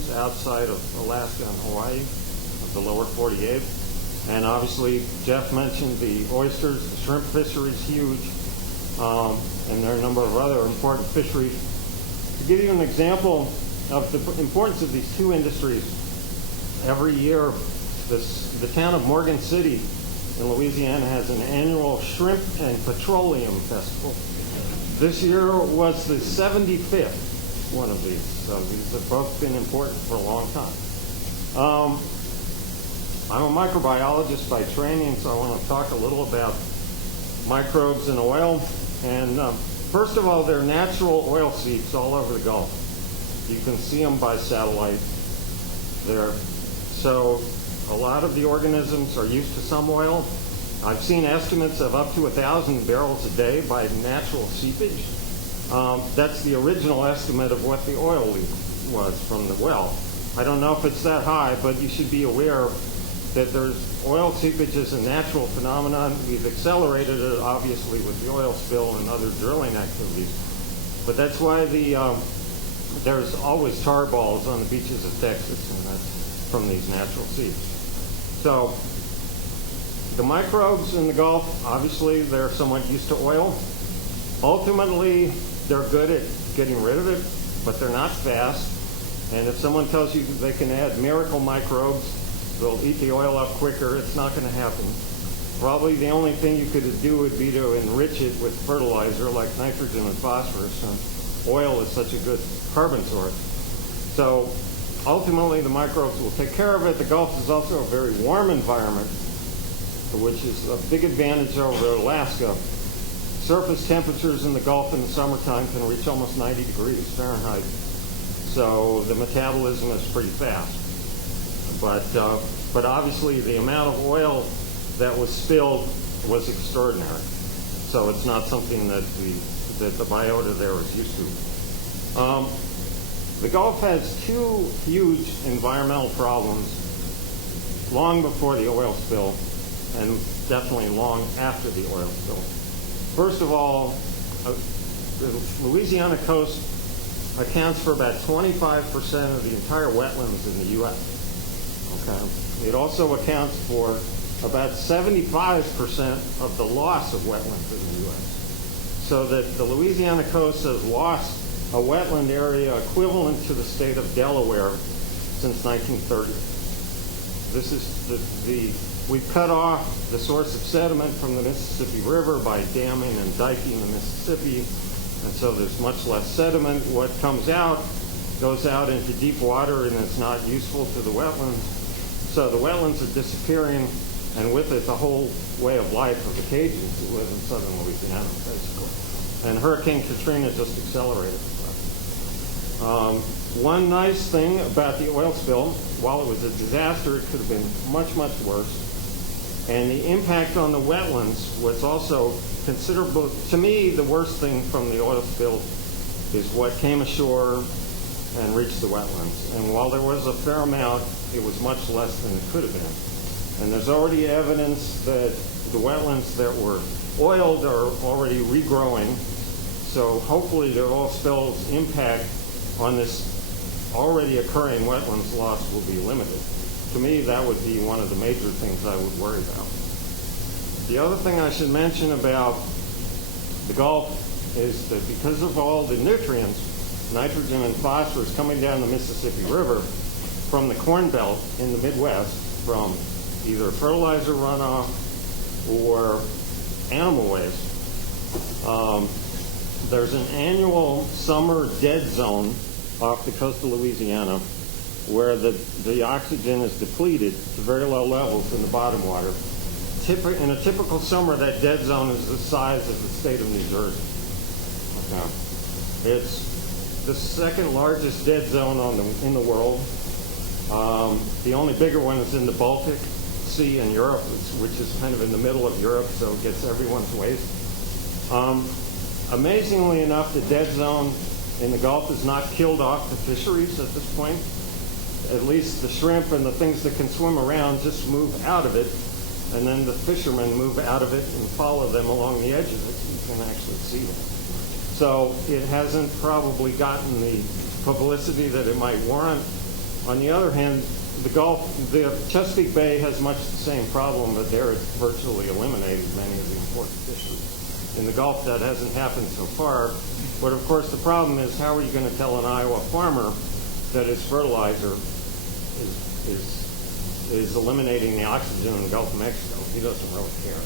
regions outside of Alaska and Hawaii, of the lower 48. And obviously, Jeff mentioned the oysters, the shrimp fishery is huge, and there are a number of other important fisheries. To give you an example of the importance of these two industries, every year the town of Morgan City in Louisiana has an annual shrimp and petroleum festival. This year was the 75th one of these, so these have both been important for a long time. I'm a microbiologist by training, so I want to talk a little about microbes in oil. And first of all, there are natural oil seeps all over the Gulf. You can see them by satellite there. So a lot of the organisms are used to some oil. I've seen estimates of up to 1,000 barrels a day by natural seepage. That's the original estimate of what the oil leak was from the well. I don't know if it's that high, but you should be aware that there's oil seepage is a natural phenomenon. We've accelerated it, obviously, with the oil spill and other drilling activities. But that's why there's always tar balls on the beaches of Texas, and that's from these natural seeps. So the microbes in the Gulf, obviously, they're somewhat used to oil. Ultimately, they're good at getting rid of it, but they're not fast. And if someone tells you they can add miracle microbes, they'll eat the oil up quicker, it's not going to happen. Probably the only thing you could do would be to enrich it with fertilizer like nitrogen and phosphorus. And oil is such a good carbon source. So ultimately the microbes will take care of it. The Gulf is also a very warm environment, which is a big advantage over Alaska. Surface temperatures in the Gulf in the summertime can reach almost 90 degrees Fahrenheit. So the metabolism is pretty fast. But obviously the amount of oil that was spilled was extraordinary. So it's not something that the biota there is used to. The Gulf has two huge environmental problems long before the oil spill and definitely long after the oil spill. First of all, the Louisiana coast accounts for about 25% of the entire wetlands in the U.S. Okay. It also accounts for about 75% of the loss of wetlands in the U.S. So that the Louisiana coast has lost a wetland area equivalent to the state of Delaware since 1930. This is we've cut off the source of sediment from the Mississippi River by damming and diking the Mississippi, and so there's much less sediment. What comes out goes out into deep water and it's not useful to the wetlands. So the wetlands are disappearing, and with it the whole way of life of the Cajuns who live in southern Louisiana, basically. And Hurricane Katrina just accelerated that. One nice thing about the oil spill, while it was a disaster, it could have been much, much worse. And the impact on the wetlands was also considerable. To me, the worst thing from the oil spill is what came ashore and reached the wetlands. And while there was a fair amount, it was much less than it could have been. And there's already evidence that the wetlands that were oiled are already regrowing. So hopefully the oil spill's impact on this already occurring wetlands loss will be limited. To me, that would be one of the major things I would worry about. The other thing I should mention about the Gulf is that because of all the nutrients, nitrogen and phosphorus coming down the Mississippi River from the Corn Belt in the Midwest, from either fertilizer runoff or animal waste, there's an annual summer dead zone off the coast of Louisiana where the oxygen is depleted to very low levels in the bottom water. In a typical summer, that dead zone is the size of the state of New Jersey. Okay. It's the second largest dead zone in the world. The only bigger one is in the Baltic Sea in Europe, which is kind of in the middle of Europe, so it gets everyone's waste. Amazingly enough, the dead zone in the Gulf has not killed off the fisheries at this point. At least the shrimp and the things that can swim around just move out of it, and then the fishermen move out of it and follow them along the edge of it so you can actually see them. So it hasn't probably gotten the publicity that it might warrant, On the other hand, the Chesapeake Bay has much the same problem, but there it's virtually eliminated many of the important fisheries. In the Gulf, that hasn't happened so far. But of course, the problem is, how are you going to tell an Iowa farmer that his fertilizer is eliminating the oxygen in the Gulf of Mexico? He doesn't really care.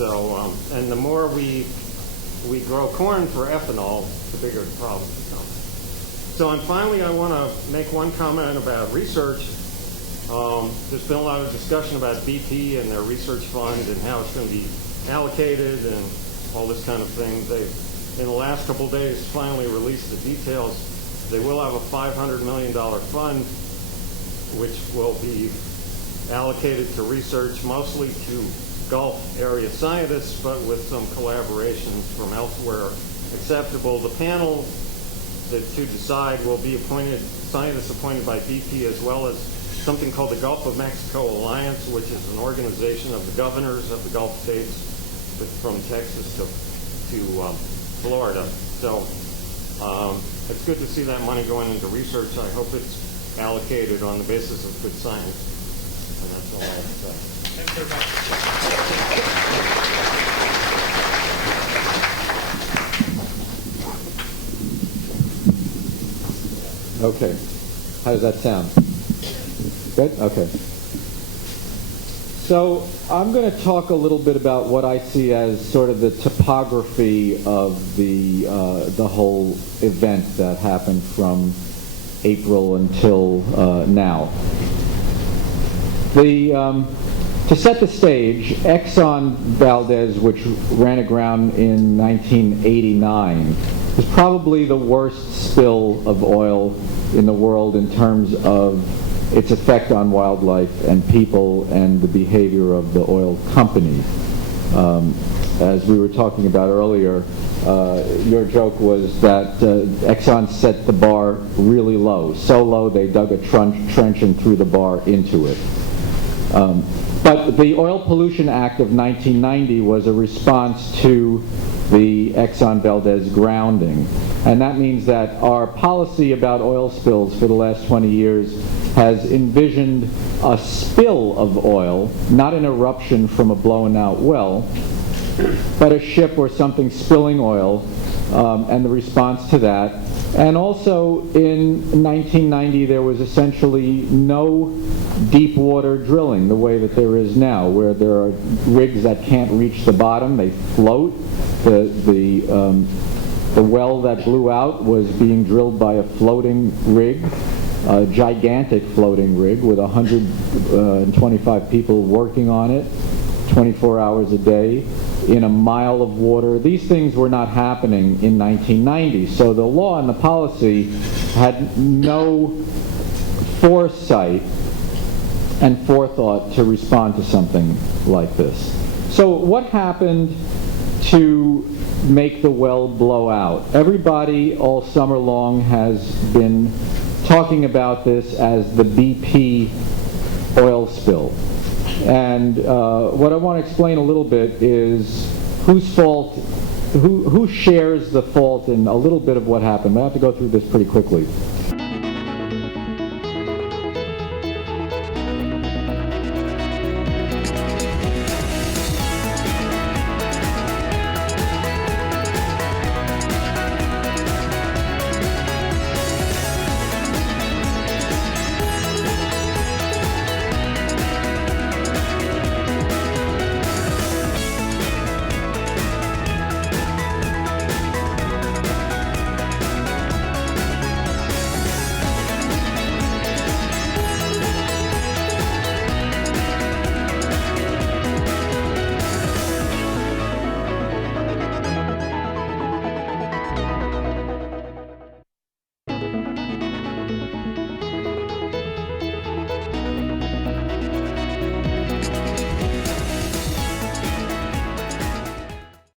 So, and the more we grow corn for ethanol, the bigger the problem becomes. So, and finally, I want to make one comment about research. There's been a lot of discussion about BP and their research fund and how it's going to be allocated and all this kind of thing. They've, in the last couple of days, finally released the details. They will have a $500 million fund, which will be allocated to research, mostly to Gulf area scientists, but with some collaborations from elsewhere acceptable. The panel to decide will be scientists appointed by BP, as well as something called the Gulf of Mexico Alliance, which is an organization of the governors of the Gulf states, from Texas to Florida. So it's good to see that money going into research. I hope it's allocated on the basis of good science. And that's all I have to say. Thanks very much. Okay. How does that sound? Good? Okay. So I'm going to talk a little bit about what I see as sort of the topography of the whole event that happened from April until now. To set the stage, Exxon Valdez, which ran aground in 1989, was probably the worst spill of oil in the world in terms of its effect on wildlife and people and the behavior of the oil company. As we were talking about earlier, your joke was that Exxon set the bar really low, so low they dug a trench and threw the bar into it. But the Oil Pollution Act of 1990 was a response to the Exxon Valdez grounding. And that means that our policy about oil spills for the last 20 years has envisioned a spill of oil, not an eruption from a blown out well, but a ship or something spilling oil, and the response to that. And also in 1990 there was essentially no deep water drilling the way that there is now, where there are rigs that can't reach the bottom, they float. The well that blew out was being drilled by a floating rig, a gigantic floating rig with 125 people working on it 24 hours a day in a mile of water. These things were not happening in 1990, so the law and the policy had no foresight and forethought to respond to something like this. So what happened to make the well blow out? Everybody all summer long has been talking about this as the BP oil spill. And what I want to explain a little bit is whose fault, who shares the fault in a little bit of what happened. I have to go through this pretty quickly.